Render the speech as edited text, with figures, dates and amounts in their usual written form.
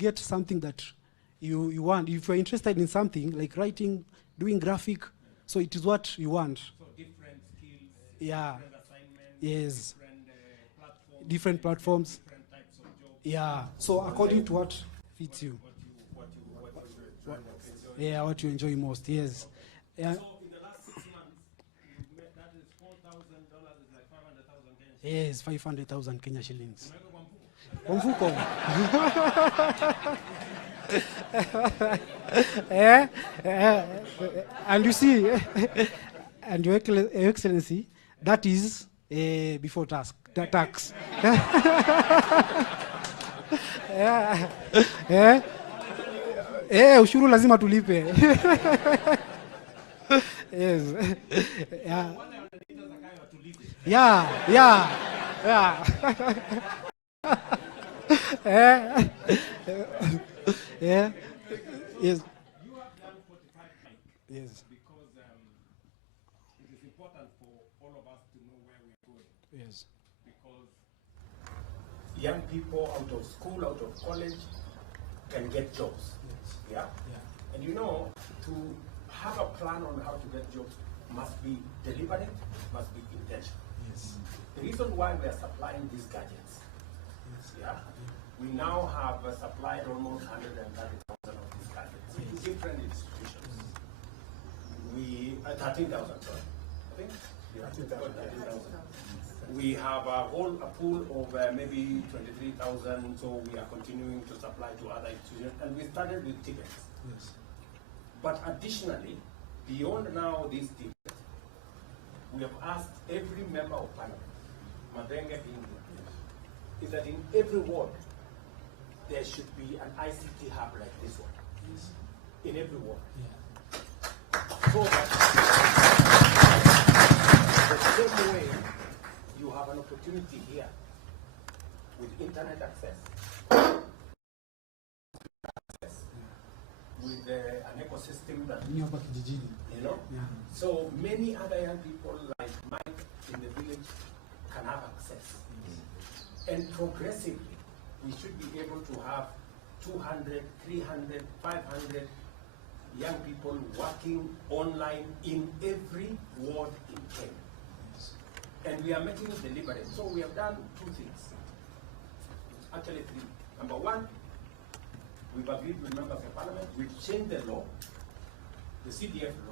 get something that you want. If you're interested in something like writing, doing graphic, so it is what you want. So different skills, Yeah. different assignments, Yes. different platforms, Different platforms. different types of jobs. Yeah. So according to what fits you. Yeah, what you enjoy most. Yes. Yeah. So in the last 6 months, you've made, that is $4,000 is like 500,000 Kenya. Yes, 500,000 Kenya shillings. Umeweka kwa mfuko? Kwa mfuko. Yeah. And you see, and Your Excellency, that is before tax. Yeah. Yeah. Ushuru lazima tulipe. Yes. Yeah. Yeah. Yeah. Yeah. Yes. You have done 45 Yes. because it is important for all of us to know where we're going. Yes. Because young people out of school, out of college, can get jobs. Yes. Yeah? Yeah. And you know, to have a plan on how to get jobs must be deliberate, must be intentional. Yes. The reason why we are supplying these gadgets, Yes. yeah, we now have supplied almost 130,000 of these gadgets to different institutions. We 13,000, sorry. I think yeah, 13,000. We have a pool of maybe 23,000, so we are continuing to supply to other institutions, and we started with tickets. Yes. But additionally, beyond now these tickets, we have asked every member of parliament, Madenge India, is that in every ward there should be an ICT hub like this one. Yes. In every ward. Yeah. So that the same way you have an opportunity here with internet access, with an ecosystem that Ni hapa kijijini. you know. Yeah. So many other young people like Mike in the village can have access. And progressively, we should be able to have 200, 300, 500 young people working online in every ward in Kenya. Yes. And we are making it deliberate. So we have done two things. Actually three. Number one, we've agreed with members of parliament, we've changed the law, the CDF law,